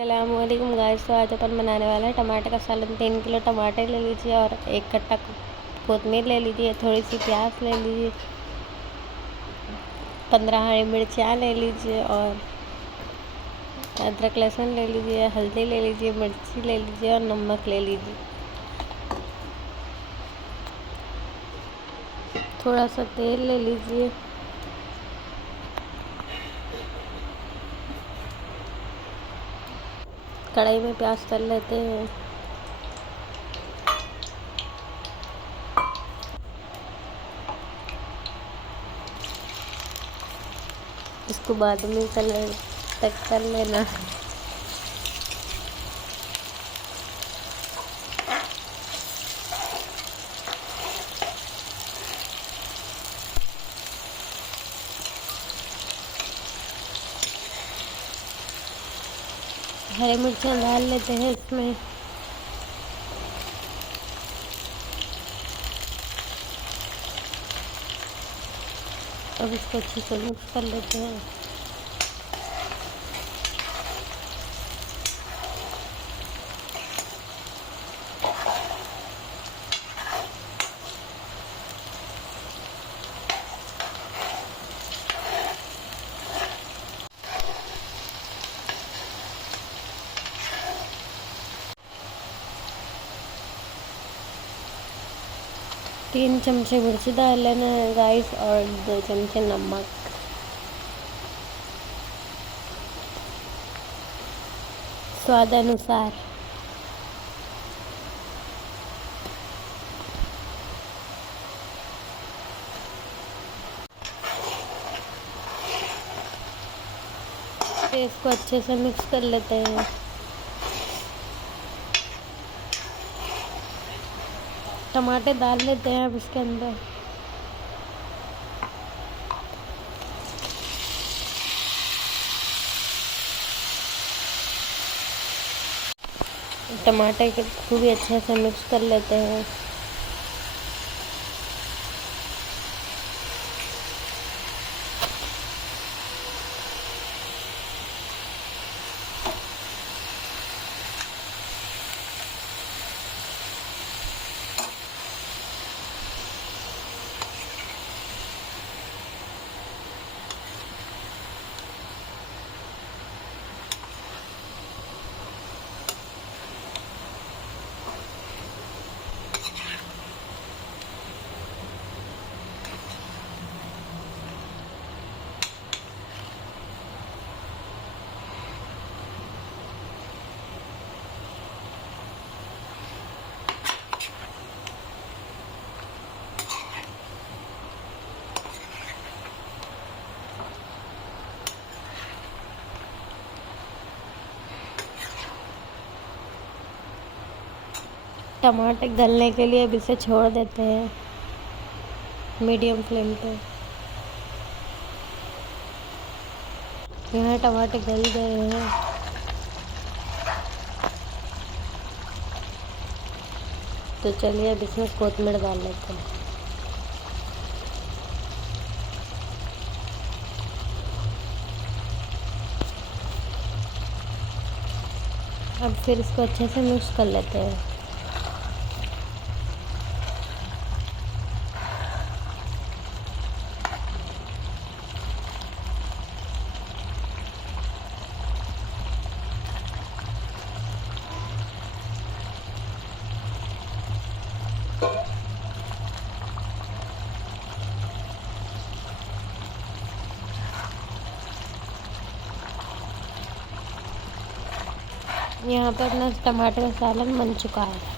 अस्सलामुअलैकुम गाइस। तो आज अपन बनाने वाले हैं टमाटर का सालन। 3 किलो टमाटर ले लीजिए और 1 कट्टा कोतमीर ले लीजिए, थोड़ी सी प्याज ले लीजिए, 15 हरी मिर्चियाँ ले लीजिए और अदरक लहसुन ले लीजिए, हल्दी ले लीजिए, मिर्ची ले लीजिए और नमक ले लीजिए। थोड़ा सा तेल ले लीजिए। कढ़ाई में प्याज तल लेते हैं। इसको बाद में तल लेना। हरी मिर्चियाँ डाल लेते हैं इसमें। अब इसको अच्छे से मिक्स कर लेते हैं। तीन चमचे मिर्ची डाल लेना है गाइस और 2 चमचे नमक। स्वाद अनुसार। इसको अच्छे से मिक्स कर लेते हैं। टमाटर डाल लेते हैं अब इसके अंदर। टमाटर को भी अच्छे से मिक्स कर लेते हैं। टमाटर गलने के लिए अब इसे छोड़ देते हैं मीडियम फ्लेम पे। यहाँ टमाटर गल गए हैं। तो चलिए अब इसमें कोतमीर डाल लेते हैं। अब फिर इसको अच्छे से मिक्स कर लेते हैं। यहाँ पर अपना टमाटर का सालन बन चुका है।